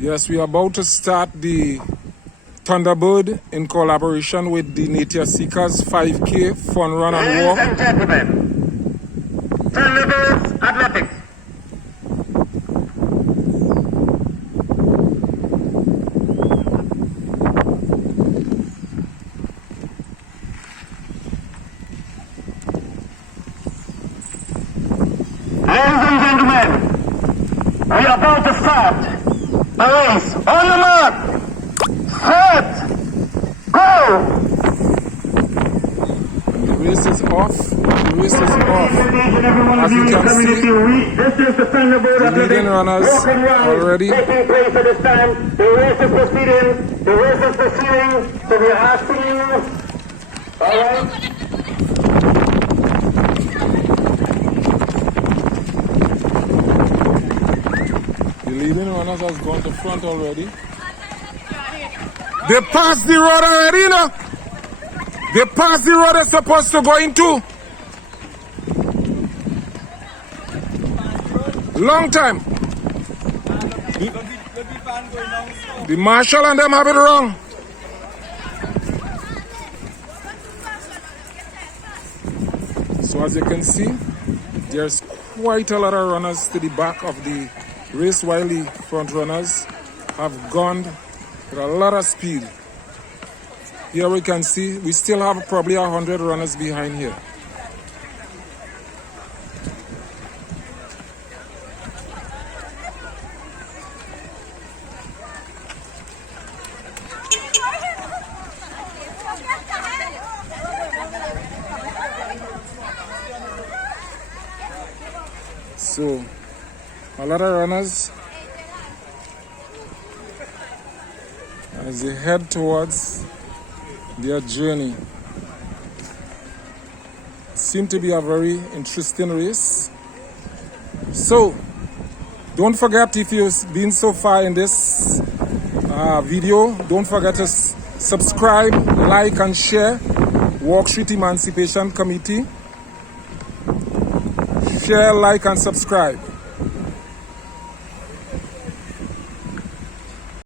Yes, we are about to start the Thunderbird in collaboration with the Nature Seekers 5K Fun Run and Walk. Ladies and gentlemen, Thunderbirds Athletics. Ladies and gentlemen, we are about to start a race. On the mark, set, go! The race is off. The race is off. As you can see, this is the Thunderbird the leading runners already. Taking place at this time. The race is proceeding. The race is proceeding. So we are asking you, all right? The leading runners has gone to front already. They passed the road already, you know. They passed the road they're supposed to go into. Long time. The marshal and them have it wrong. So as you can see, there's quite a lot of runners to the back of the race, while the front runners have gone with a lot of speed. Here we can see we still have probably 100 runners behind here. So a lot of runners as they head towards their journey. Seems to be a very interesting race. So don't forget, if you've been so far in this video, don't forget to subscribe, like and share. Walk Street Emancipation Committee. Share, like and subscribe.